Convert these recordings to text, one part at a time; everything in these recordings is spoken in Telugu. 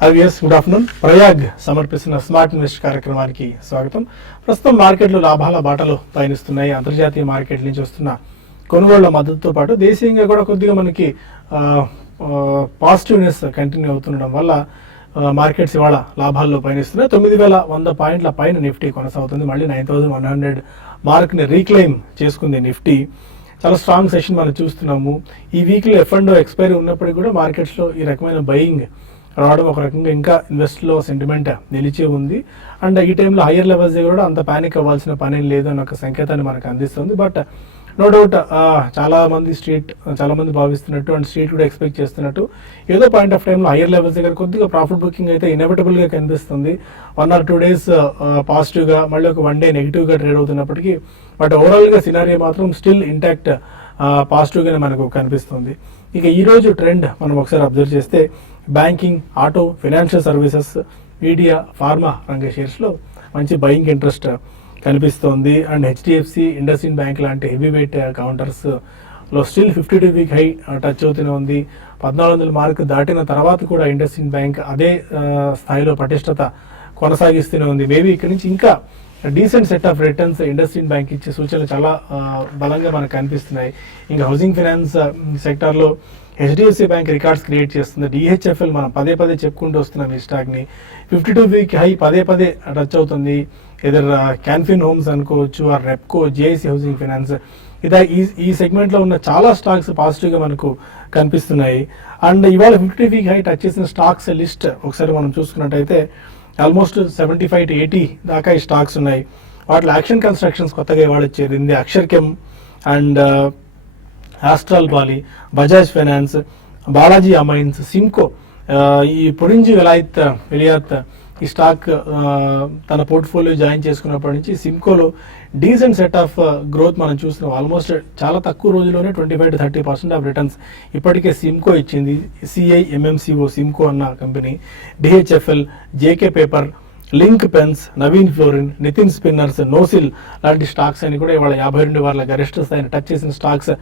Good afternoon. ప్రయాగ్ సమర్పిస్తున్న స్మార్ట్ ఇన్వెస్ట్ కార్యక్రమానికి స్వాగతం. ప్రస్తుతం మార్కెట్లు లాభాల బాటలో పయనిస్తున్నాయి. అంతర్జాతీయ మార్కెట్ నుంచి వస్తున్న కొనుగోళ్ల మద్దతుతో పాటు దేశీయంగా కూడా కొద్దిగా మనకి పాజిటివ్నెస్ కంటిన్యూ అవుతుండడం వల్ల మార్కెట్స్ ఇవాళ లాభాల్లో పయనిస్తున్నాయి. 9,100 పాయింట్ల పైన నిఫ్టీ కొనసాగుతుంది. మళ్ళీ 9,100 మార్క్ని రీక్లెయిమ్ చేసుకుంది నిఫ్టీ. చాలా స్ట్రాంగ్ సెషన్ మనం చూస్తున్నాము. ఈ వీక్లో F&O ఎక్స్పైరీ ఉన్నప్పటికీ కూడా మార్కెట్స్లో ఈ రకమైన బయింగ్ రావడం ఒక రకంగా ఇంకా ఇన్వెస్ట్లో సెంటిమెంట్ నిలిచి ఉంది. అండ్ ఈ టైంలో హయ్యర్ లెవెల్స్ దగ్గర కూడా అంత ప్యానిక్ అవ్వాల్సిన పని లేదు అన్న ఒక సంకేతాన్ని మనకు అందిస్తుంది. బట్ నో డౌట్ చాలా మంది భావిస్తున్నట్టు అండ్ స్ట్రీట్ కూడా ఎక్స్పెక్ట్ చేస్తున్నట్టు ఏదో పాయింట్ ఆఫ్ టైంలో హయ్యర్ లెవెల్స్ దగ్గర కొద్దిగా ప్రాఫిట్ బుకింగ్ అయితే ఇన్ఎవిటబుల్గా కనిపిస్తుంది. 1 or 2 days పాజిటివ్గా, మళ్ళీ ఒక 1 day నెగిటివ్గా ట్రేడ్ అవుతున్నప్పటికీ బట్ ఓవరాల్గా సినారియో మాత్రం స్టిల్ ఇంటాక్ట్ పాజిటివ్గానే మనకు కనిపిస్తుంది. ఇక ఈరోజు ట్రెండ్ మనం ఒకసారి అబ్జర్వ్ చేస్తే banking, auto, financial services, media, pharma రంగ షేర్స్లో మంచి బయింగ్ ఇంట్రెస్ట్ కనిపిస్తోంది. అండ్ HDFC, ఇండస్ఇండ్ బ్యాంక్ లాంటి హెవీ వెయిట్ కౌంటర్స్లో స్టిల్ 52 వీక్ హై టచ్ అవుతూనే ఉంది. 1,400 మార్క్ దాటిన తర్వాత కూడా ఇండస్ఇండ్ బ్యాంక్ అదే స్థాయిలో పటిష్టత కొనసాగిస్తూనే ఉంది. మేబీ ఇక్కడ నుంచి ఇంకా decent set of returns IndusInd bank ఇచ్చే సూచనలు చాలా బలంగా మనకు కనిపిస్తున్నాయి. ఇంకా హౌసింగ్ ఫైనాన్స్ సెక్టార్లో HDFC బ్యాంక్ రికార్డ్స్ క్రియేట్ చేస్తుంది. DHFL మనం పదే చెప్పుకుంటూ వస్తున్నాం. ఈ స్టాక్ని 52 వీక్ హై పదే టచ్ అవుతుంది. ఎదర్ క్యాన్ఫిన్ హోమ్స్ అనుకోవచ్చు, or Repco, JIC housing finance, ఇదా ఈ సెగ్మెంట్లో ఉన్న చాలా స్టాక్స్ పాజిటివ్గా మనకు కనిపిస్తున్నాయి. అండ్ ఇవాళ 50 వీక్ హై టచ్ చేసిన స్టాక్స్ లిస్ట్ ఒకసారి మనం చూసుకున్నట్టయితే ఆల్మోస్ట్ 75 to 80 దాకా ఈ స్టాక్స్ ఉన్నాయి. వాటిలో యాక్షన్ కన్స్ట్రక్షన్స్ కొత్తగా ఇవాళ చేరింది. అక్షర్కెమ్ అండ్ ఆస్ట్రాల్ బాలి, బజాజ్ ఫైనాన్స్, బాలాజీ అమైన్స్, సిమ్కో, ఈ పొడింజి విలాయత్ ఈ స్టాక్ తన పోర్ట్ఫోలియో జాయిన్ చేసుకున్నప్పటి నుంచి సిమ్కోలో డీసెంట్ సెట్ ఆఫ్ గ్రోత్ మనం చూస్తున్నాం. ఆల్మోస్ట్ చాలా తక్కువ రోజుల్లోనే 25 to 30% ఆఫ్ రిటర్న్స్ ఇప్పటికే సిమ్కో ఇచ్చింది. CIMMCO సిమ్కో అన్న company, DHFL, JK Paper, Linc Pens, Navin Fluorine, Nitin Spinners, Nocil లాంటి స్టాక్స్ అని కూడా ఇవాళ 52 వారాల గరిష్ట స్థాయిని టచ్ చేసిన స్టాక్స్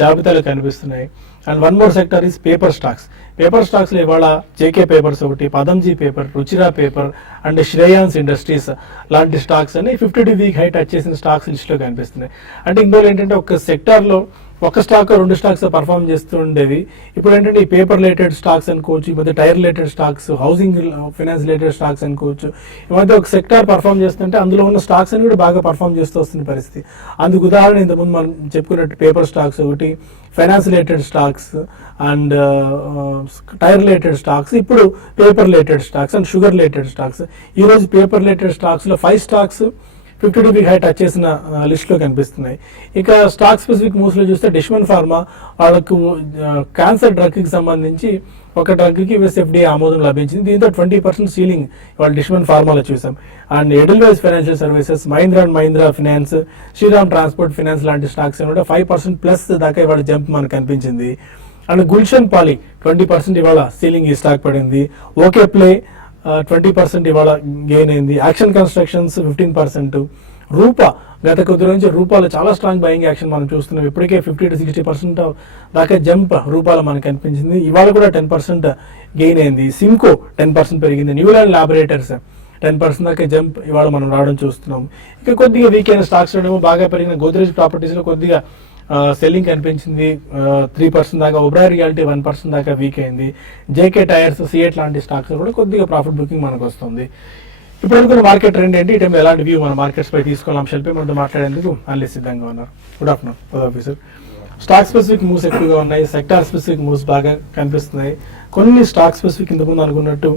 జాబితాలో కనిపిస్తున్నాయి. And one more sector is paper stocks. Paper స్టాక్స్లో ఇవాళ JK పేపర్స్ ఒకటి, Pudumjee paper, Ruchira paper and Shreyans industries లాంటి స్టాక్స్ అని 52 వీక్ హై టచ్ చేసిన స్టాక్స్ లిస్ట్లో కనిపిస్తున్నాయి. అంటే ఇందులో ఏంటంటే ఒక సెక్టార్లో ఒక స్టాక్ 2 స్టాక్స్ పర్ఫామ్ చేస్తూ ఉండేవి. ఇప్పుడు ఏంటంటే ఈ పేపర్ రిలేటెడ్ స్టాక్స్ అనుకోవచ్చు, ఈ మధ్య tyre related stocks, housing finance related stocks అనుకోవచ్చు. ఈ మధ్య ఒక సెక్టార్ పర్ఫామ్ చేస్తుంటే అందులో ఉన్న స్టాక్స్ అని కూడా బాగా పర్ఫామ్ చేస్తూ వస్తున్న పరిస్థితి. అందుకు ఉదాహరణ ఇంతకుముందు మనం చెప్పుకున్నట్టు పేపర్ స్టాక్స్ ఒకటి, finance related stocks and tyre related stocks, ఇప్పుడు paper related stocks and sugar related stocks. ఈరోజు పేపర్ రిలేటెడ్ స్టాక్స్లో 5 స్టాక్స్ 52 వీక్ హై టచ్ చేసిన లిస్ట్లో కనిపిస్తున్నాయి. ఇక స్టాక్ స్పెసిఫిక్ మూవ్స్లో చూస్తే డిష్మన్ ఫార్మా వాళ్ళకు క్యాన్సర్ డ్రగ్కి సంబంధించి ఒక డ్రగ్కి FDA ఆమోదం లభించింది. దీంతో 20% సీలింగ్ ఇవాళ డిష్మన్ ఫార్మాలో చూసాం. And Edelweiss financial services, Mahindra finance, Shriram transport finance లాంటి స్టాక్స్ కూడా 5% దాకా ఇవాళ జంప్ మనకు కనిపించింది. అండ్ గుల్షన్ పాలి 20% ఇవాళ సీలింగ్ ఈ స్టాక్ పడింది. ఓకే ప్లే 20% ఇవాళ గెయిన్ అయింది. Action constructions 15%. రూపా గత కొద్ది రోజు రూపాలో చాలా స్ట్రాంగ్ బయింగ్ యాక్షన్ మనం చూస్తున్నాం. ఇప్పటికే 50 to 60% దాకా జంప్ రూపాలో మనకు కనిపించింది. ఇవాళ కూడా 10% గెయిన్ అయింది. సిమ్కో 10% పెరిగింది. న్యూలాండ్ ల్యాబొరేటరీస్ 10% దాకా జంప్ ఇవాళ మనం రావడం చూస్తున్నాం. ఇక కొద్దిగా వీక్ అయిన స్టాక్స్ బాగా పెరిగిన గోద్రేజ్ ప్రాపర్టీస్లో కొద్దిగా సెల్లింగ్ కనిపించింది. 3% దాకా. ఒబ్రాయ్ రియాలిటీ 1% దాకా వీక్ అయింది. JK టైర్స్, సిఎట్ లాంటి స్టాక్స్ కూడా కొద్దిగా ప్రాఫిట్ బుకింగ్ మనకు వస్తుంది. ఇప్పటివరకు మార్కెట్ ట్రెండ్ ఏంటి, ఈ టైంలో ఎలాంటి వ్యూ మన మార్కెట్స్ పై తీసుకోవాలి అంశాలపై మనతో మాట్లాడేందుకు అనలిస్ట్ సిద్ధంగా ఉన్నారు. Good afternoon officer. Stock specific moves ఎక్కువగా ఉన్నాయి, సెక్టార్ స్పెసిఫిక్ మూవ్స్ బాగా కనిపిస్తున్నాయి. కొన్ని స్టాక్ స్పెసిఫిక్ ఇంతకుముందు అనుకున్నట్టు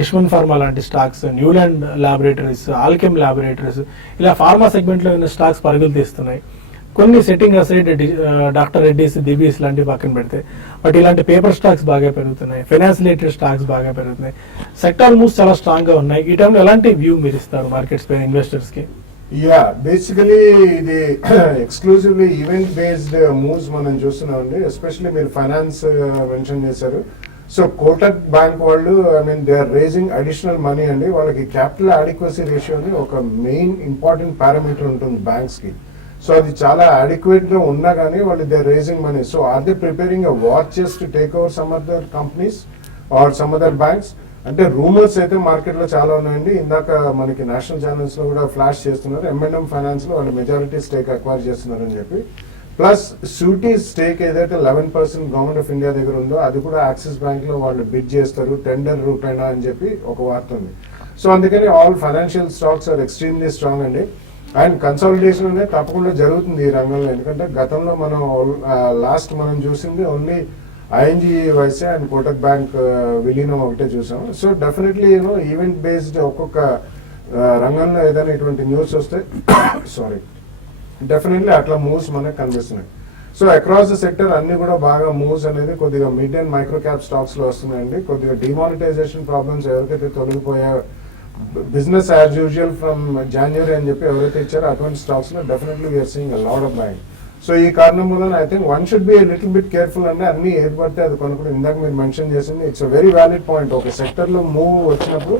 డిష్మన్ ఫార్మా లాంటి stocks, Neuland laboratories, Alkem laboratories, ఇలా ఫార్మా సెగ్మెంట్లో ఉన్న స్టాక్స్ పరుగులు తీస్తున్నాయి. కొన్ని setting aside doctor Reddy's, Divi's లాంటివి పక్కన పెడితే బట్ ఇలాంటి పేపర్ స్టాక్స్ బాగా పెరుగుతున్నాయి. ఫైనాన్స్ రిలేటెడ్ స్టాక్స్ బాగా పెరుగుతున్నాయి. సెక్టార్ మూవ్స్ చాలా స్ట్రాంగ్ గా ఉన్నాయి. ఈ టైంలో ఎలాంటి వ్యూ మీరు ఇస్తారు మార్కెట్స్ పైన ఇన్వెస్టర్స్ కి? బేసికలీ ఇది ఎక్స్క్లూజివ్లీ ఈవెంట్ బేస్డ్ మూవ్స్ మనం చూస్తున్నామండి. ఎస్పెషల్లీ మీరు ఫైనాన్స్ మెన్షన్ చేశారు. సో కోటక్ బ్యాంక్ వాళ్ళు they are raising additional money అండి. వాళ్ళకి క్యాపిటల్ అడిక్వసీ రేషియో అని ఒక మెయిన్ ఇంపార్టెంట్ పారామీటర్ ఉంటుంది బ్యాంక్స్ కి. సో అది చాలా అడిక్వేట్ గా ఉన్నా కానీ వాళ్ళు they raising money. So are they preparing a war chest to take over some other companies or some other banks. అంటే రూమర్స్ అయితే మార్కెట్ లో చాలా ఉన్నాయండి. ఇందాక మనకి నేషనల్ ఛానల్స్ లో కూడా ఫ్లాష్ చేస్తున్నారు, M&M ఫైనాన్స్ లో వాళ్ళు మెజారిటీ స్టేక్ అక్వైర్ చేస్తున్నారని చెప్పి. ప్లస్ సూటీ స్టేక్ ఏదైతే 11% గవర్నమెంట్ ఆఫ్ ఇండియా దగ్గర ఉందో అది కూడా యాక్సిస్ బ్యాంక్ లో వాళ్ళు బిడ్ చేస్తారు టెండర్ రూపేనా అని చెప్పి ఒక వార్త ఉంది. సో అందుకని all financial stocks are extremely strong అండి. అండ్ కన్సాలిడేషన్ అనేది తప్పకుండా జరుగుతుంది ఈ రంగంలో. ఎందుకంటే గతంలో మనం లాస్ట్ మనం చూసింది only ING and Kotak bank విలీనం ఒకటే చూసాం. సో డెఫినెట్లీ ఈవెంట్ బేస్డ్ ఒక్కొక్క రంగంలో ఏదైనా ఇటువంటి న్యూస్ వస్తే సారీ డెఫినెట్లీ అట్లా మూవ్స్ మనకు కనిపిస్తున్నాయి. సో అక్రాస్ ద సెక్టర్ అన్ని కూడా బాగా మూవ్స్ అనేది కొద్దిగా mid and micro cap stocks లో వస్తున్నాయండి. కొద్దిగా డిమానిటైజేషన్ ప్రాబ్లమ్స్ ఎవరికైతే తొలగిపోయాయో, బిజినెస్ యాజ్ యూజువల్ ఫ్రమ్ జనవరి అని చెప్పి ఎవరైతే ఇచ్చారో అటువంటి స్టాక్స్ లో definitely we're seeing a lot of buying. So ఈ కారణం వల్ల I think one should be little bit careful అండి. అన్ని ఏది పడితే అది కొనుక్కుని ఇందాక మీరు మెన్షన్ చేసింది it's a very valid point. ఒక సెక్టర్ లో మూవ్ వచ్చినప్పుడు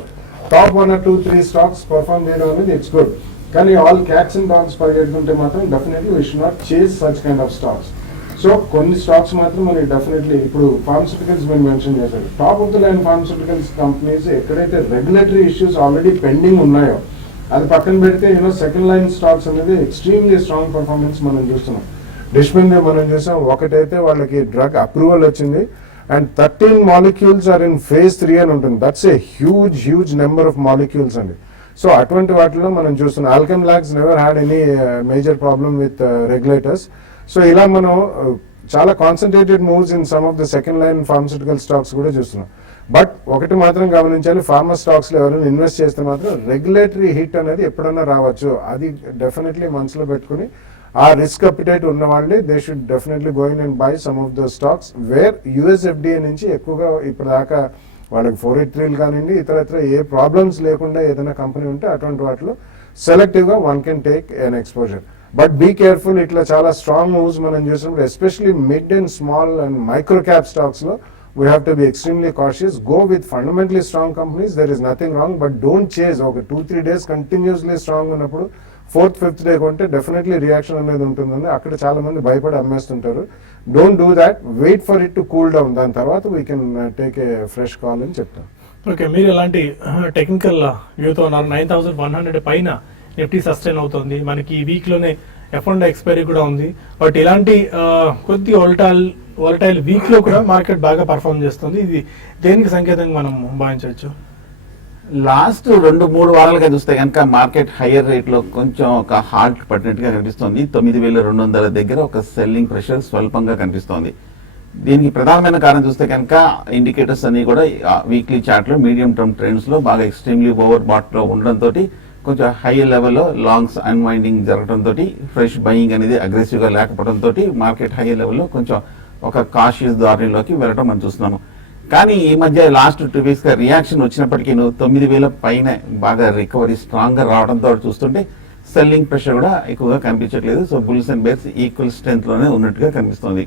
టాప్ 1 or 2, 3 స్టాక్స్ పర్ఫార్మ్ చేయడం అనేది ఇట్స్ గుడ్. కానీ ఆల్ క్యాట్స్ అండ్ డాగ్స్ పరిగెడుతుంటే మాత్రం definitely we should not chase such kind of stocks. So కొన్ని స్టాక్స్ మాత్రం మనకి డెఫినెట్లీ ఇప్పుడు ఫార్మస్యూటికల్స్ మీరు మెన్షన్ చేశారు. Top of the line pharmaceuticals companies ఎక్కడైతే రెగ్యులేటరీ ఇష్యూస్ ఆల్రెడీ పెండింగ్ ఉన్నాయో అది పక్కన పెడితే సెకండ్ లైన్ స్టాక్స్ అనేది ఎక్స్ట్రీమ్లీ స్ట్రాంగ్ పర్ఫార్మెన్స్ మనం చూస్తున్నాం. డిస్పెన్ మనం చూసాం, ఒకటైతే వాళ్ళకి డ్రగ్ అప్రూవల్ వచ్చింది and 13 molecules are in phase 3 అని ఉంటుంది. That's a huge number of molecules అండి. సో అటువంటి వాటిలో మనం చూస్తున్నాం Alkem labs never had any major problem with regulators. So ఇలా మనం చాలా concentrated moves in some of the second line pharmaceutical stocks కూడా చూస్తున్నాం. బట్ ఒకటి మాత్రం గమనించాలి, ఫార్మా స్టాక్స్ లో ఎవరైనా ఇన్వెస్ట్ చేస్తే మాత్రం రెగ్యులేటరీ హిట్ అనేది ఎప్పుడన్నా రావచ్చు. అది డెఫినెట్లీ మనసులో పెట్టుకుని ఆ రిస్క్ అపిటైట్ ఉన్న వాళ్ళే they should definitely go in and buy some of the stocks where US FDA నుంచి ఎక్కువగా ఇప్పుడు దాకా వాళ్ళకి 483 కానివ్వండి ఇతర ఏ ప్రాబ్లమ్స్ లేకుండా ఏదైనా కంపెనీ ఉంటే అటువంటి వాటిలో సెలెక్టివ్ గా one can take an exposure. But be careful, ఇట్లా చాలా స్ట్రాంగ్ మూవ్స్ మనం చూసినప్పుడు especially mid and small and micro cap stocks లో we have to be extremely cautious. Go with fundamentally strong companies, there is nothing wrong. But don't chase ఒక 2-3 days కంటిన్యూస్లీ స్ట్రాంగ్ ఉన్నప్పుడు 4th, 5th డే కొంటే డెఫినెట్లీ రియాక్షన్ అనేది ఉంటుందండి. అక్కడ చాలా మంది భయపడి అమ్మేస్తుంటారు. Don't do that, wait for it to cool down, దాని తర్వాత we can take a fresh call అని చెప్తాను. ఓకే, మీరు ఎలాంటి టెక్నికల్ వ్యూతో ఉన్నారు? 9100 పైన నిఫ్టీ సస్టైన్ అవుతుంది. మనకి ఈ వీక్ లోనే F&O ఎక్స్పైరీ కూడా ఉంది. బట్ ఇలాంటి కొద్ది వోలటైల్ వీక్ లో కూడా మార్కెట్ బాగా పర్ఫార్మ్ చేస్తుంది. ఇది దేనికి సంకేతంగా మనం భావించవచ్చు? లాస్ట్ 2-3 వారాలుగా చూస్తే కనుక మార్కెట్ హయ్యర్ రేట్ లో కొంచెం ఒక హాల్ట్ పట్టినట్టుగా కనిపిస్తోంది. 9200 దగ్గర ఒక సెల్లింగ్ ప్రెషర్ స్వల్పంగా కనిపిస్తోంది. దీనికి ప్రధానమైన కారణం చూస్తే కనుక ఇండికేటర్స్ అన్ని కూడా వీక్లీ చార్ట్ లో మీడియం టర్మ్ ట్రెండ్స్ లో బాగా ఎక్స్ట్రీమ్లీ ఓవర్ బాట్ లో ఉండడంతో కొంచెం హై లెవెల్లో లాంగ్స్ అన్వైండింగ్ జరగడంతో ఫ్రెష్ బయింగ్ అనేది అగ్రెసివ్ గా లేకపోవడంతో మార్కెట్ హై లెవెల్లో కొంచెం ఒక కాషియస్ దారిలోకి వెళ్ళడం మనం చూస్తున్నాము. కానీ ఈ మధ్య లాస్ట్ 2 weeks గా రియాక్షన్ వచ్చినప్పటికీ 9000 పైన బాగా రికవరీ స్ట్రాంగ్ గా రావడంతో చూస్తుంటే సెల్లింగ్ ప్రెషర్ కూడా ఎక్కువగా కనిపించట్లేదు. So bulls and bears equal strength లోనే ఉన్నట్టుగా కనిపిస్తుంది.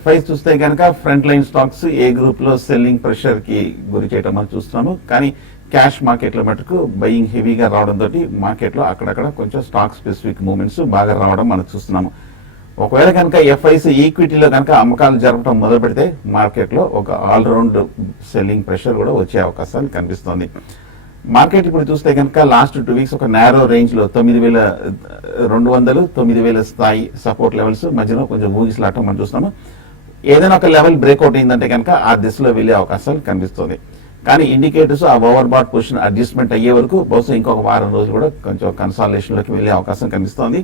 FIs చూస్తే కనుక ఫ్రంట్ లైన్ స్టాక్స్ ఏ గ్రూప్ లో సెల్లింగ్ ప్రెషర్ కి గురి చేయడం మనం చూస్తున్నాము. కానీ క్యాష్ మార్కెట్ లో మటుకు బయింగ్ హెవీగా రావడంతో మార్కెట్ లో అక్కడక్కడ కొంచెం స్టాక్ స్పెసిఫిక్ మూవ్మెంట్స్ బాగా రావడం మనం చూస్తున్నాము. ఒకవేళ కనుక FIs ఈక్విటీలో కనుక అమ్మకాలు జరపడం మొదలు పెడితే మార్కెట్ లో ఒక ఆల్రౌండ్ సెల్లింగ్ ప్రెషర్ కూడా వచ్చే అవకాశాలు కనిపిస్తోంది. మార్కెట్ ఇప్పుడు చూస్తే కనుక లాస్ట్ 2 weeks ఒక నేరో రేంజ్ లో 9200, 9000 స్థాయి సపోర్ట్ లెవెల్స్ మధ్యలో కొంచెం ఊగిసలాటం మనం చూస్తున్నాము. ఏదైనా ఒక లెవెల్ బ్రేక్అవుట్ అయిందంటే కనుక ఆ దిశలో వెళ్ళే అవకాశాలు కనిపిస్తుంది. కానీ ఇండికేటర్స్ ఆ ఓవర్ బాట్ పొజిషన్ అడ్జస్ట్మెంట్ అయ్యే వరకు బహుశా ఇంకొక వారం రోజులు కూడా కొంచెం కన్సాలిడేషన్ లోకి వెళ్ళే అవకాశం కనిపిస్తోంది.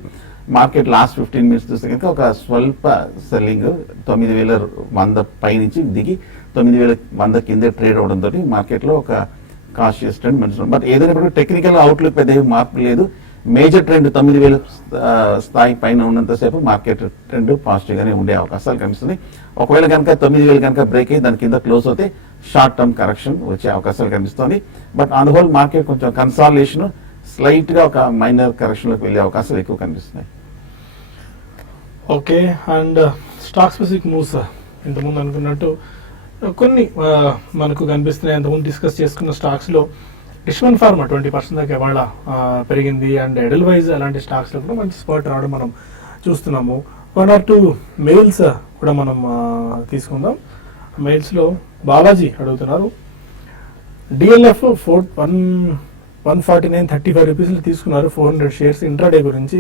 మార్కెట్ లాస్ట్ 15 minutes చూస్తే కనుక ఒక స్వల్ప సెల్లింగ్ 9100 పైనుంచి దిగి 9100 కింద ట్రేడ్ అవడంతో మార్కెట్ లో ఒక కాషియస్ ట్రెండ్ mention. బట్ ఏదైనా టెక్నికల్ అవుట్లుక్ పెద్ద మార్పు లేదు. మేజర్ ట్రెండ్ 9000 స్థాయి పైన ఉన్నంతసేపు మార్కెట్ ట్రెండ్ పాజిటివ్ గానే ఉండే అవకాశాలు కనిపిస్తుంది. ఒకవేళ కనుక 9000 కనుక బ్రేక్ అయ్యి దాని కింద క్లోజ్ అవుతే షార్ట్ టర్మ్ కరెక్షన్ వచ్చే అవకాశాలు కనిపిస్తుంది. But on the whole market కొంచెం కన్సాలిడేషన్ స్లైట్ గా ఒక మైనర్ కరెక్షన్ లోకి వెళ్ళే అవకాశాలు ఎక్కువ కనిపిస్తున్నాయి. Okay, and stock specific moves ఇంతకుముందు అనుకున్నట్టు కొన్ని మనకు కనిపిస్తున్నాయి. అంతకుముందు డిస్కస్ చేసుకున్న స్టాక్స్ లో డిష్మన్ ఫార్మా 20% దాకా ఇవాళ పెరిగింది. అండ్ ఎడల్వైజ్ అలాంటి స్టాక్స్ లో కూడా మంచి స్పాట్ రావడం మనం చూస్తున్నాము. 1 or 2 మెయిల్స్ కూడా మనం తీసుకుందాం. మెయిల్స్ లో బాలాజీ అడుగుతున్నారు, డిఎల్ఎఫ్ 149.35 రూపీస్లు తీసుకున్నారు 400 షేర్స్ ఇంట్రాడే గురించి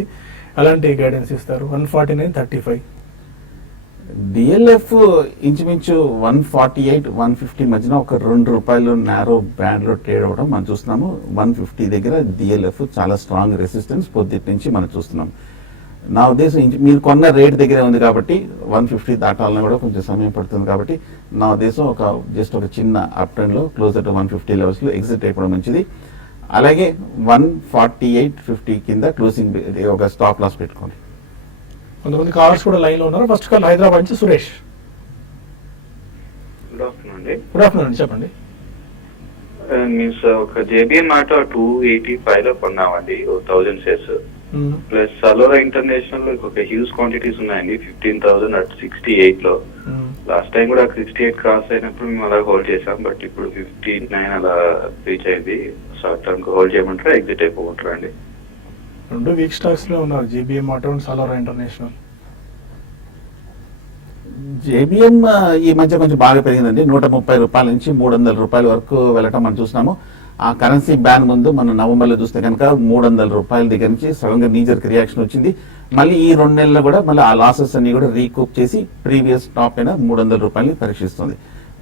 ఎలాంటి గైడెన్స్ ఇస్తారు? 149.35. డిఎల్ఎఫ్ ఇంచుమించు 148, 150 మధ్యన ఒక ₹2 నారో బ్యాండ్ లో ట్రేడ్ అవ్వడం మనం చూస్తున్నాము. 150 దగ్గర డిఎల్ఎఫ్ చాలా స్ట్రాంగ్ రెసిస్టెన్స్ పొద్దుటి నుంచి మనం చూస్తున్నాం. నా ఉద్దేశం మీరు కొన్న రేట్ దగ్గరే ఉంది కాబట్టి 150 దాటాలని కూడా కొంచెం సమయం పడుతుంది కాబట్టి నా ఉద్దేశం జస్ట్ ఒక చిన్న అప్ ట్రెండ్ లో క్లోజర్ టు 150 లెవెల్స్ లో ఎగ్జిట్ అయిపోవడం మంచిది. అలాగే 148.50 కింద క్లోజింగ్ ఒక స్టాప్ లాస్ పెట్టుకోండి. కొంతమంది కాలర్స్ కూడా లైన్ లో ఉన్నారు. ఫస్ట్ కాల్ హైదరాబాద్ నుంచి సురేష్. గుడ్ ఆఫ్టర్నూన్ అండి. గుడ్ ఆఫ్టర్నూన్ అండి, చెప్పండి. మీన్స్ ఒక జేబీఎన్ మాట 285 లో కొన్నామండి, 1000 షేర్స్. ప్లస్ సలోరా ఇంటర్నేషనల్ లో ఒక హ్యూజ్ క్వాంటిటీస్ ఉన్నాయండి, 15,000 at 68 లో. లాస్ట్ టైం కూడా 68 క్రాస్ అయినప్పుడు మేము అలా హోల్డ్ చేసాం, బట్ ఇప్పుడు 59 అలా రీచ్ అయింది. షార్ట్ టర్మ్ హోల్డ్ చేయమంటారా, ఎగ్జిట్ అయిపోమంటారా అండి? 2 వీక్ స్టాక్స్ లో ఉన్నారు, JBM auto and Salora international. JBM ఈ మధ్య కొంచెం బాగా పెరిగిందండి. ₹130 నుంచి ₹300 వరకు వెళ్ళటం మనం చూస్తున్నాము. ఆ కరెన్సీ బ్యాన్ ముందు మనం నవంబర్లో చూస్తే కనుక ₹300 దగ్గర నుంచి సడన్గా నీజర్కి రియాక్షన్ వచ్చింది. మళ్ళీ ఈ 2 నెలల్లో కూడా మళ్ళీ ఆ లాసెస్ అన్ని కూడా రీకూప్ చేసి ప్రీవియస్ టాప్ అయిన ₹300 పరీక్షిస్తుంది.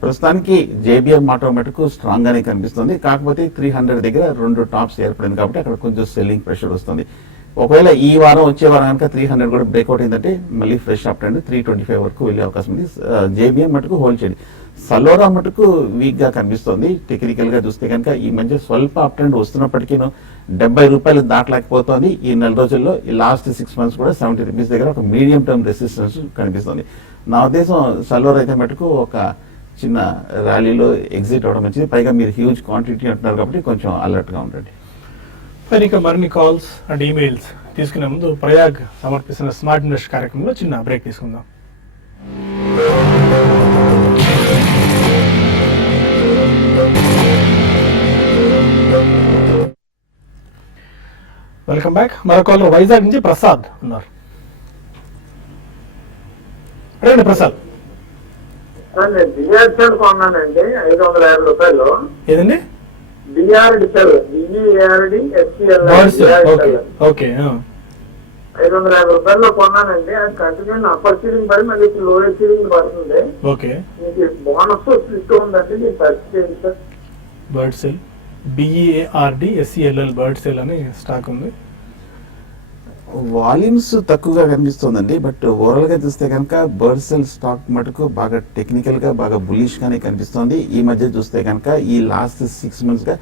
ప్రస్తుతానికి జేబీఎం ఆటోమేటిక్ స్ట్రాంగ్ గానే కనిపిస్తుంది. కాకపోతే 300 దగ్గర 2 టాప్స్ ఏర్పడింది కాబట్టి అక్కడ కొంచెం సెల్లింగ్ ప్రెషర్ వస్తుంది. ఒకవేళ ఈ వారం వచ్చే వారం కనుక 300 కూడా బ్రేక్అవుట్ అయిందంటే మళ్ళీ ఫ్రెష్ అప్ ట్రెండ్ 325 వరకు వెళ్ళే అవకాశం ఉంది. జేబీఎం మటుకు హోల్డ్ చేయండి. సలోరా మటుకు వీక్ గా కనిపిస్తుంది. టెక్నికల్ గా చూస్తే కనుక ఈ మధ్య స్వల్ప అప్ ట్రెండ్ వస్తున్నప్పటికీ ₹70 దాటలేకపోతుంది. ఈ నెల రోజుల్లో ఈ లాస్ట్ 6 months కూడా ₹70 దగ్గర ఒక మీడియం టర్మ్ రెసిస్టెన్స్ కనిపిస్తుంది. నా ఉద్దేశం సలోరా అయితే మటుకు ఒక చిన్న ర్యాలీలో ఎగ్జిట్ అవడం మంచిది. పైగా మీరు హ్యూజ్ క్వాంటిటీ అంటున్నారు కాబట్టి కొంచెం అలర్ట్ గా ఉండండి. ఇక మరిన్ని కాల్స్ అండ్ ఈమెయిల్స్ తీసుకునే ముందు ప్రయాగ్ సమర్పిస్తున్న స్మార్ట్ ఇన్వెస్ట్ కార్యక్రమంలో చిన్న బ్రేక్ తీసుకుందాం. Welcome back. మరో కాల్ వైజాగ్ నుంచి ప్రసాద్ ఉన్నారు. అడగండి ప్రసాద్. బిఆర్సెల్ కొన్నానండి ₹550. ఏదండి? బిఆర్డిసెల్, ఓకే. ₹550 కొన్నానండి. అది కంటిన్యూ అప్పర్ సీలింగ్ పడి మళ్ళీ లోయర్ సీలింగ్ పడుతుంది. ఓకే. మీకు బోనస్ స్ప్లిట్ ఉందండి, మీరు పర్చేస్ చేయండి sir. Bird cell, BERDSELL bird cell అని స్టాక్ ఉంది. వాల్యూమ్స్ తక్కువగా కనిపిస్తుందండి. బట్ ఓవరాల్ గా చూస్తే కనుక బర్సెల్ స్టాక్ మటుకు బాగా టెక్నికల్ గా బాగా బులిష్ గానే కనిపిస్తోంది. ఈ మధ్య చూస్తే కనుక ఈ లాస్ట్ 6 months గా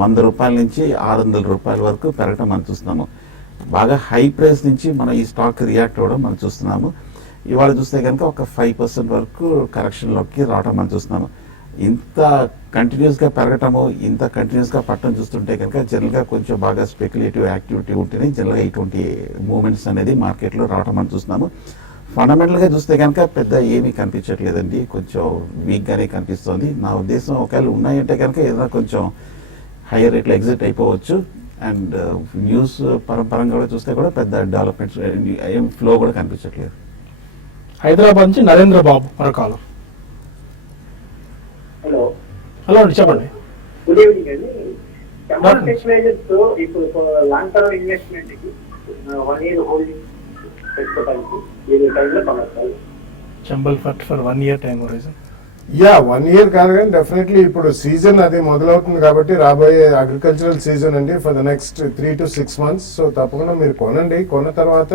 ₹100 నుంచి ₹600 వరకు పెరగడం మనం చూస్తున్నాము. బాగా హై ప్రైస్ నుంచి మనం ఈ స్టాక్ రియాక్ట్ అవ్వడం మనం చూస్తున్నాము. ఇవాళ చూస్తే కనుక ఒక 5% వరకు కరెక్షన్ లోకి రావడం మనం చూస్తున్నాము. ఇంత కంటిన్యూస్ గా పెరగటము, ఇంత కంటిన్యూస్ గా పట్టడం చూస్తుంటే కనుక జనరల్ గా కొంచెం బాగా స్పెక్యులేటివ్ యాక్టివిటీ ఉంటేనే జనరల్ గా ఇటువంటి మూవ్మెంట్స్ అనేది మార్కెట్ లో రావడం మనం చూస్తున్నాము. ఫండమెంటల్ గా చూస్తే కనుక పెద్ద ఏమీ కనిపించట్లేదండి, కొంచెం వీక్ గానే కనిపిస్తోంది. నా ఉద్దేశం ఒకవేళ ఉన్నాయంటే కనుక ఏదైనా కొంచెం హైయర్ రేట్లో ఎగ్జిట్ అయిపోవచ్చు. అండ్ న్యూస్ పరంగా కూడా చూస్తే కూడా పెద్ద డెవలప్మెంట్స్ ఏం ఫ్లో కూడా కనిపించట్లేదు. హైదరాబాద్ నుంచి నరేంద్ర బాబు మరొకాలం. హలో అండి, చెప్పండి. గుడ్ ఈవినింగ్ అండి. చంబల్ టెక్నాలజీస్ ఇప్పుడు లాంగ్ టర్మ్ ఇన్వెస్ట్మెంట్ కి 1 year హోల్డింగ్ పెట్టుకోవడానికి ఏ టైంలో కొనొచ్చు? Chambal for 1 year time horizon. 1 year కాదు కానీ డెఫినెట్లీ ఇప్పుడు సీజన్ అది మొదలవుతుంది కాబట్టి రాబోయే అగ్రికల్చరల్ సీజన్ అండి for the next 3 to 6 months. So తప్పకుండా మీరు కొనండి. కొన్న తర్వాత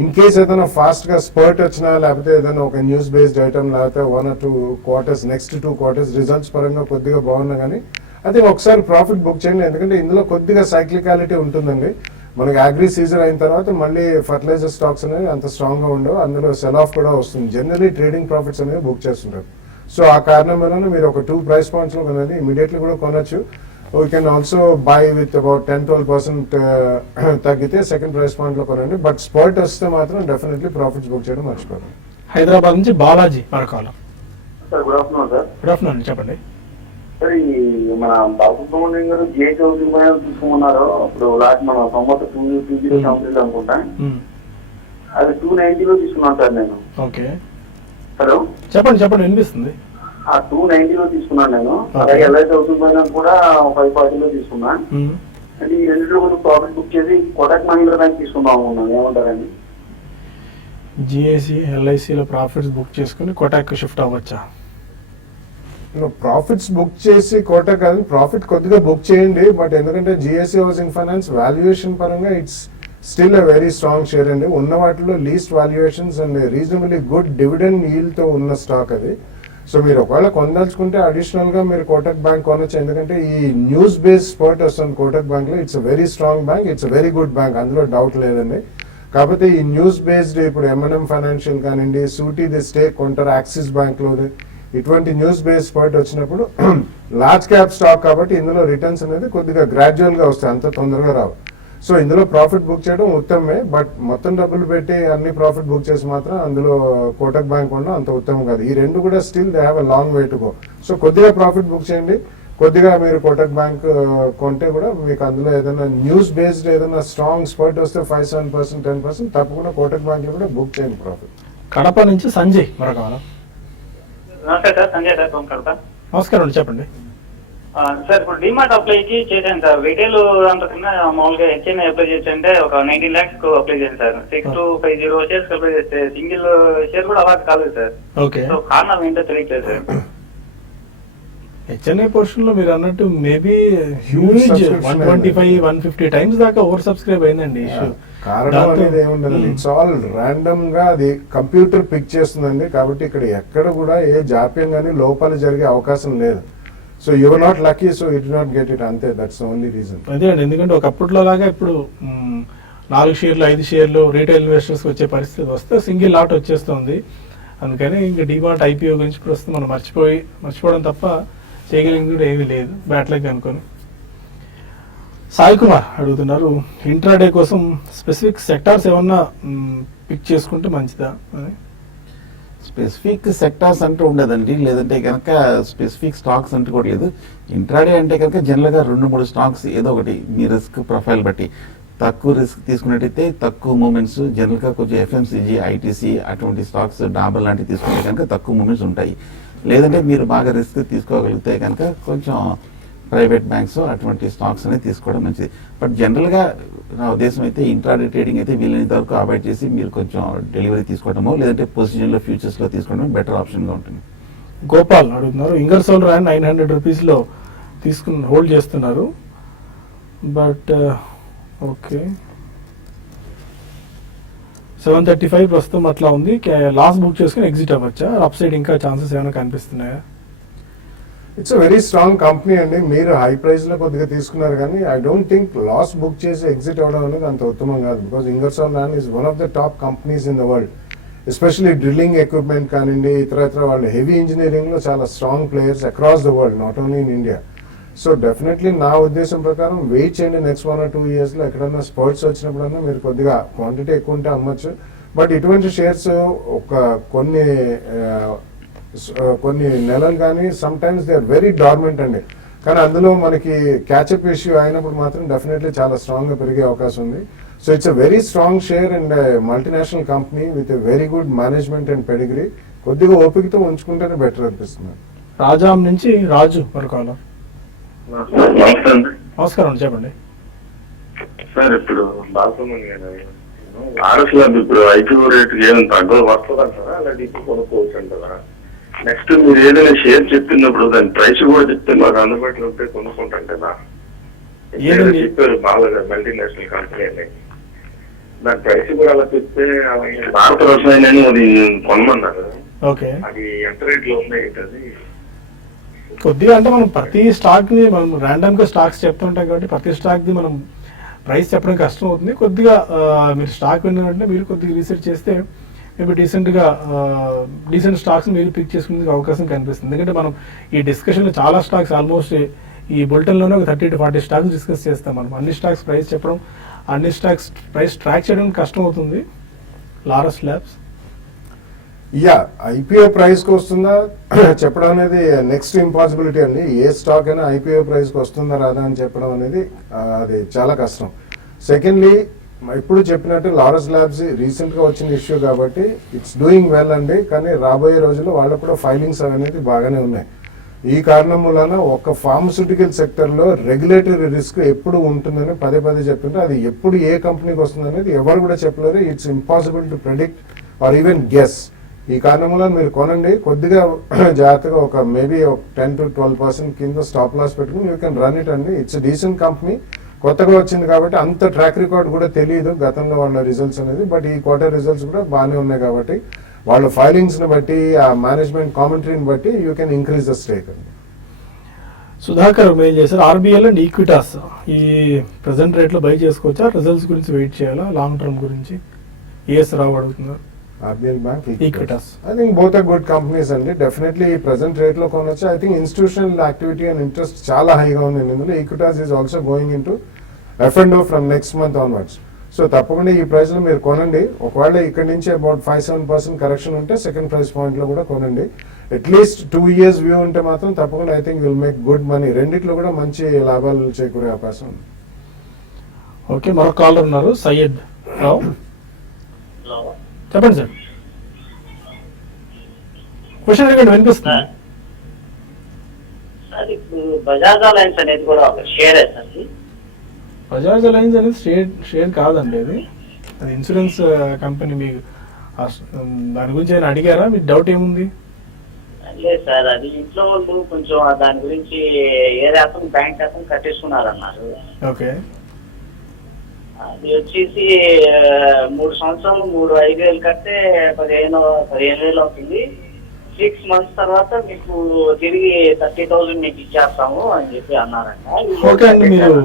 ఇన్ కేస్ ఏదైనా ఫాస్ట్ గా స్పర్ట్ వచ్చినా లేకపోతే ఏదైనా ఒక న్యూస్ బేస్డ్ ఐటమ్ లేకపోతే 1 or 2 quarters next 2 quarters results పరంగా కొద్దిగా బాగున్నా కానీ అది ఒకసారి ప్రాఫిట్ బుక్ చేయండి. ఎందుకంటే ఇందులో కొద్దిగా సైక్లికాలిటీ ఉంటుందండి. మనకి అగ్రి సీజన్ అయిన తర్వాత మళ్ళీ ఫర్టిలైజర్ స్టాక్స్ అనేవి అంత స్ట్రాంగ్ గా ఉండవు, అందులో సెల్ ఆఫ్ కూడా వస్తుంది. జనరలీ ట్రేడింగ్ ప్రాఫిట్స్ అనేవి బుక్ చేస్తుంటారు. సో ఆ కారణం వలన మీరు ఒక 2 price points లో కొనండి, ఇమీడియట్లీ కూడా కొనొచ్చు. We can also by with about 10-12% తగ్గితే సెకండ్ ప్రైస్ పాయింట్ లో కొనండి. బట్ స్పర్ట్ వస్తే మాత్రం డెఫినెట్లీ ప్రాఫిట్స్ బుక్ చేయడం మర్చిపోకండి. హైదరాబాద్ నుంచి బాలాజీ మరొకాలం. Sir good afternoon sir. Good afternoon, చెప్పండి. సార్ ఈ మన బాలసుబ్రహ్మణ్యం గారు J20 తీసుకున్నారు. ఇప్పుడు లాస్ట్ మన 92 కంపెనీలు అనుకుంటా, అది 290 లో తీసుకున్నాను సార్ నేను. ఓకే, హలో చెప్పండి వినిపిస్తుంది. ఆ 290 లో తీసుకున్నాను నేను. అలాగే ఎల్ఐసి హౌసింగ్ ఫైనాన్స్ కూడా 540 లో తీసుకున్నా. అంటే ఈ రెండింటిలో కొంచెం ప్రాఫిట్ బుక్ చేసి కోటక్ మహీంద్రా బ్యాంక్ తీసుకుందాం అనుకున్నాను, ఏమంటారండి? జిఎస్సి ఎల్ఐసిలో ప్రాఫిట్స్ బుక్ చేసుకుని కోటాక్ షిఫ్ట్ అవ్వచ్చా? ప్రాఫిట్స్ బుక్ చేసి కోటక్ కాదు, ప్రాఫిట్ కొద్దిగా బుక్ చేయండి. బట్ ఎందుకంటే జిఎస్సి హౌసింగ్ ఫైనాన్స్ వాల్యుయేషన్ పరంగా it's still a very strong share అండి. ఉన్న వాటిలో least valuations and reasonably good dividend yield తో ఉన్న స్టాక్ అది. సో మీరు ఒకవేళ కొనదలుచుకుంటే అడిషనల్ గా మీరు కోటక్ బ్యాంక్ కొనొచ్చు. ఎందుకంటే ఈ న్యూస్ బేస్డ్ స్పోర్ట్ వస్తుంది కోటక్ బ్యాంక్ లో. It's very strong bank, it's very good bank, అందులో డౌట్ లేదండి. కాకపోతే ఈ న్యూస్ బేస్డ్ ఇప్పుడు M&M ఫైనాన్షియల్ కానివ్వండి, సూటీ ది స్టేక్ కొంటారు యాక్సిస్ బ్యాంక్ లో, ఇటువంటి న్యూస్ బేస్డ్ స్పోర్ట్ వచ్చినప్పుడు లార్జ్ క్యాప్ స్టాక్ కాబట్టి ఇందులో రిటర్న్స్ అనేది కొద్దిగా గ్రాడ్యువల్ గా వస్తాయి, అంత తొందరగా రావు. సో ఇందులో ప్రాఫిట్ బుక్ చేయడం ఉత్తమమే. బట్ మొత్తం డబ్బులు పెట్టి అన్ని ప్రాఫిట్ బుక్ చేసి మాత్రం అందులో కోటక్ బ్యాంక్ ఉండడం అంత ఉత్తమం కాదు. ఈ రెండు కూడా still they have a long way to go. So కొద్దిగా ప్రాఫిట్ బుక్ చేయండి, కొద్దిగా మీరు కోటక్ బ్యాంక్ కొంటే కూడా మీకు అందులో ఏదైనా న్యూస్ బేస్డ్ ఏదైనా స్ట్రాంగ్ స్పర్ట్ వస్తే 5-7%, 10% తప్పకుండా కోటక్ బ్యాంక్ లో కూడా బుక్ చేయండి ప్రాఫిట్. కడప నుంచి సంజయ్ మరొక నమస్తే సార్, సంజయ్ సార్ ఫోన్ కడతా. నమస్కారం అండి, చెప్పండి. సార్ ఇప్పుడు డిమార్ట్ అప్లైకి చేశాను సార్. రిటైల్ అంత కింద మామూలుగా హెచ్ఎంఐ అప్లై చేసి అంటే ఒక 19 lakhs అప్లై చేశాను సార్. 6250 షేర్స్ అప్లై చేస్తే సింగిల్ షేర్ కూడా అలా కాలేదు సార్. ఓకే, సో కారణం ఏంటో తెలియట్లేదు సార్. హెచ్ఎన్ఐ పోర్షన్ లో మీరు అన్నట్టు మేబీ హ్యూజ్ 125-150 టైమ్స్ దాకా ఓవర్ సబ్స్క్రైబ్ అయిందండి ఇష్యూ. కారణం అనేది ఏముండదు, ఇట్స్ ఆల్ ర్యాండమ్ గా అది కంప్యూటర్ పిక్ చేస్తుందండి. కాబట్టి ఇక్కడ ఎక్కడ కూడా ఏ జాప్యం కానీ లోపాలు జరిగే అవకాశం లేదు. So your not lucky, so it not get it, అంతే, దట్స్ ఓన్లీ రీజన్. అదే అండి, ఎందుకంటే ఒకప్పట్లో లాగా ఇప్పుడు 4 షేర్లు 5 షేర్లు రీటైల్ ఇన్వెస్టర్స్ వచ్చే పరిస్థితి వస్తే సింగిల్ లాట్ వచ్చేస్తుంది. అందుకని ఇంకా డిమార్ట్ ఐపీఓ గురించి ప్రస్తుతం మనం మర్చిపోవడం తప్ప చేయగలిగింది కూడా ఏమీ లేదు, బ్యాట్లెగ్ అనుకొని. సాయి కుమార్ అడుగుతున్నారు, ఇంట్రాడే కోసం స్పెసిఫిక్ సెక్టార్స్ ఏమన్నా పిక్ చేసుకుంటే మంచిదా అని. స్పెసిఫిక్ సెక్టార్స్ అంటూ ఉండదండి, లేదంటే కనుక స్పెసిఫిక్ స్టాక్స్ అంటూ కూడా లేదు. ఇంట్రాడే అంటే కనుక జనరల్గా 2-3 స్టాక్స్ ఏదో ఒకటి మీ రిస్క్ ప్రొఫైల్ బట్టి తక్కువ రిస్క్ తీసుకున్నట్టయితే తక్కువ మూమెంట్స్, జనరల్గా కొంచెం ఎఫ్ఎంసీజీ, ఐటీసీ అటువంటి స్టాక్స్, డాబర్ లాంటివి తీసుకుంటే కనుక తక్కువ మూమెంట్స్ ఉంటాయి. లేదంటే మీరు బాగా రిస్క్ తీసుకోగలిగితే కనుక కొంచెం ప్రైవేట్ బ్యాంక్స్ అటువంటి స్టాక్స్ అనేది తీసుకోవడం మంచిది. బట్ జనరల్గా నా ఉద్దేశం అయితే ఇంట్రాడే ట్రేడింగ్ అయితే వీలైనంత వరకు అవాయిడ్ చేసి మీరు కొంచెం డెలివరీ తీసుకోవడమో లేదంటే పొజిషన్లో ఫ్యూచర్స్లో తీసుకోవడం బెటర్ ఆప్షన్గా ఉంటుంది. గోపాల్ అడుగుతున్నారు, ఇంగర్సోల్ ర్యాండ్ 900 రూపీస్లో తీసుకుని హోల్డ్ చేస్తున్నారు. బట్ ఓకే 735 ప్రస్తుతం అట్లా ఉంది. లాస్ బుక్ చేసుకుని ఎగ్జిట్ అవ్వచ్చా? అప్ సైడ్ ఇంకా ఛాన్సెస్ ఏమైనా కనిపిస్తున్నాయా? It's a very strong company అండి. మీరు హై ప్రైస్ లో కొద్దిగా తీసుకున్నారు కానీ I don't think loss book చేసి ఎగ్జిట్ అవ్వడం అనేది అంత ఉత్తమం కాదు. Because Ingersoll Rand is one of the top companies in the world. Especially drilling equipment కానివ్వండి, ఇతర వాళ్ళు హెవీ ఇంజనీరింగ్ లో చాలా strong players across the world, not only in India. So definitely నా ఉద్దేశం ప్రకారం వెయిట్ చేయండి. నెక్స్ట్ 1 or 2 years లో ఎక్కడన్నా స్పోర్ట్స్ వచ్చినప్పుడన్నా మీరు కొద్దిగా క్వాంటిటీ ఎక్కువ ఉంటే అమ్మచ్చు. బట్ ఇటువంటి షేర్స్ ఒక కొన్ని నెలలు కానీ sometimes they are very dormant అండి. కానీ అందులో మనకి క్యాచప్ ఇష్యూ అయినప్పుడు మాత్రం డెఫినెట్లీ చాలా స్ట్రాంగ్ గా పెరిగే అవకాశం ఉంది. So it's a very strong share and multinational company with very good management and pedigree. కొద్దిగా ఓపికతో ఉంచుకుంటేనే బెటర్ అనిపిస్తుంది. రాజాం నుంచి రాజు మరొక. నమస్కారం అండి, చెప్పండి సార్. ఇప్పుడు ఆర్ఎస్ ల్యాబ్ ఇప్పుడు ఐపీఓ రేట్ ఏమైనా తగ్గ వస్తుంది అంటారా, అలాంటి ఇప్పుడు కొనుక్కోవచ్చు అంటారా? నెక్స్ట్ మీరు ఏదైనా షేర్ చెప్పినప్పుడు దాని ప్రైస్ కూడా చెప్తే మాకు అందుబాటులో ఉంటే కొనుక్కుంటాం కదా. చెప్పారు బాగా మల్టీనేషనల్ కంపెనీ అని, దాని ప్రైస్ కూడా అలా చెప్తే భారత రసాయన అని అది కొనమన్నారు. ఓకే, అది ఎంత రేట్ లో ఉంది ఏంటది? కొద్దిగా అంటే మనం ప్రతి స్టాక్ ని మనం ర్యాండమ్ గా స్టాక్స్ చెప్తుంటాం కాబట్టి ప్రతి స్టాక్ ది మనం ప్రైస్ చెప్పడం కష్టం అవుతుంది. కొద్దిగా మీరు స్టాక్ విన్నారంటే మీరు కొద్దిగా రీసెర్చ్ చేస్తే మేబీ డీసెంట్ స్టాక్స్ మీరు పిక్ చేసుకునే అవకాశం కనిపిస్తుంది. ఎందుకంటే మనం ఈ డిస్కషన్లో చాలా స్టాక్స్ ఆల్మోస్ట్ ఈ బులెటిన్లోనే ఒక 30 to 40 స్టాక్స్ డిస్కస్ చేస్తాం. మనం అన్ని స్టాక్స్ ప్రైస్ చెప్పడం, అన్ని స్టాక్స్ ప్రైస్ ట్రాక్ చేయడం కష్టం అవుతుంది. లారస్ ల్యాబ్స్ ఐపీఓ ప్రైస్ కి వస్తుందా చెప్పడం అనేది నెక్స్ట్ ఇంపాసిబిలిటీ అండి. ఏ స్టాక్ అయినా ఐపీఓ ప్రైస్ కి వస్తుందా రాదా అని చెప్పడం అనేది అది చాలా కష్టం. సెకండ్లీ ఇప్పుడు చెప్పినట్టు లారస్ ల్యాబ్స్ రీసెంట్ గా వచ్చిన ఇష్యూ కాబట్టి ఇట్స్ డూయింగ్ వెల్ అండి, కానీ రాబోయే రోజుల్లో వాళ్ళకు కూడా ఫైలింగ్స్ అనేది బాగానే ఉన్నాయి. ఈ కారణం వలన ఒక ఫార్మస్యూటికల్ సెక్టర్ లో రెగ్యులేటరీ రిస్క్ ఎప్పుడు ఉంటుందని పదే పదే చెప్పింటే అది ఎప్పుడు ఏ కంపెనీకి వస్తుంది అనేది ఎవరు కూడా చెప్పలేరు. It's impossible to predict or even guess. ఈ కారణం వల్ల మీరు కొనండి, కొద్దిగా జాగ్రత్తగా ఒక మేబీ ఒక 10 to 12% కింద స్టాప్ లాస్ పెట్టుకుని యూ కెన్ రన్ ఇట్ అండి. ఇట్స్ డీసెంట్ కంపెనీ, కొత్తగా వచ్చింది కాబట్టి అంత ట్రాక్ రికార్డ్ కూడా తెలియదు గతంలో వాళ్ళ రిజల్ట్స్ అనేది. బట్ ఈ క్వార్టర్ రిజల్ట్స్ కూడా బాగానే ఉన్నాయి కాబట్టి వాళ్ళ ఫైలింగ్స్ ని బట్టి ఆ మేనేజ్మెంట్ కామెంటరీని బట్టి you can increase the stake. Sudhakar mail చేశారు, ఆర్బీఎల్ అండ్ ఈక్విటాస్ ఈ ప్రెసెంట్ రేట్లో బై చేసుకోవచ్చా, రిజల్ట్స్ గురించి వెయిట్ చేయాలా, లాంగ్ టర్మ్ గురించి? ఏఎస్ రావు అడుగుతున్నారు. RBL bank, Equitas, I think both are good companies అండి. డెఫినెట్లీ ప్రెసెంట్ రేట్ లో కొనొచ్చు. I think institutional activity and interest చాలా హైగా ఉంది ఇందులో. Equitas is also going in to F&O from next month onwards. So తప్పకుండా ఈ ప్రైస్ లో మీరు కొనండి. ఒకవేళ ఇక్కడ నుంచి అబౌట్ 5-7% కరెక్షన్ ఉంటే సెకండ్ ప్రైస్ పాయింట్ లో కూడా కొనండి. అట్లీస్ట్ 2 years వ్యూ ఉంటే మాత్రం తప్పకుండా I think will make good money. రెండిట్లో కూడా మంచి లాభాలు చేకూరే అవకాశం ఉంది. ఓకే, మరొక కాలర్ ఉన్నారు, సయ్యద్ రావు. చెప్పండి సార్, క్వశ్చన్ అడగండి, వినిపిస్తుంది. సార్ ఇప్పుడు బజాజ్ అలయన్స్ అనేది కూడా ఒక షేర్ అండి. బజాజ్ అలయన్స్ అనేది షేర్ కాదండి, అది ఇన్సూరెన్స్ కంపెనీ. మీకు దాని గురించి ఆయన అడిగారా? మీకు డౌట్ ఏముంది? లేదు సార్, అది ఇంట్లో వాళ్ళు కొంచెం దాని గురించి ఏ అతను బ్యాంక్ అతను కట్టేసుకున్నారు అన్నారు. ఓకే, అది వచ్చేసి 3 సంవత్సరాలు 5 వేలు కడితే 15,000 అవుతుంది. 6 months తర్వాత మీకు తిరిగి 30,000 మీకు ఇచ్చేస్తాము అని చెప్పి అన్నారంట. ఓకే అండి, మీరు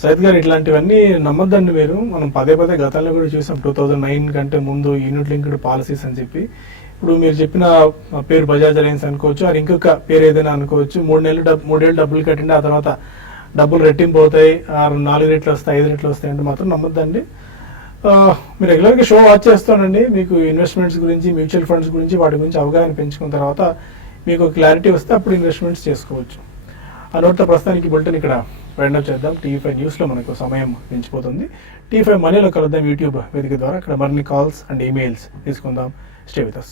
సైద్ గారు ఇట్లాంటివన్నీ నమ్మొద్దండి. మనం పదే గతంలో కూడా చూసాం, 2009 కంటే ముందు యూనిట్ లింక్డ్ పాలసీస్ అని చెప్పి. ఇప్పుడు మీరు చెప్పిన పేరు బజాజ్ అలయన్స్ అనుకోవచ్చు, అది ఇంకొక పేరు ఏదైనా అనుకోవచ్చు. 3 ఏళ్ళు డబ్బులు కట్టిండి, ఆ తర్వాత డబ్బులు రెట్టింపు అవుతాయి, 4 రెట్లు వస్తాయి, 5 రెట్లు వస్తాయి అంటే మాత్రం నమ్మొద్దండి. మీరు రెగ్యులర్గా షో వాచ్ చేస్తానండి. మీకు ఇన్వెస్ట్మెంట్స్ గురించి, మ్యూచువల్ ఫండ్స్ గురించి, వాటి గురించి అవగాహన పెంచుకున్న తర్వాత మీకు క్లారిటీ వస్తే అప్పుడు ఇన్వెస్ట్మెంట్స్ చేసుకోవచ్చు. ఆ నోట్తో ప్రస్తుతానికి బులెటిన్ ఇక్కడ వైండప్ చేద్దాం. టీవీ5 న్యూస్లో మనకు సమయం మించిపోతుంది. టీవీ5 మనీలో కలుద్దాం యూట్యూబ్ వేదిక ద్వారా. అక్కడ మరిన్ని కాల్స్ అండ్ ఈమెయిల్స్ తీసుకుందాం. Stay with us.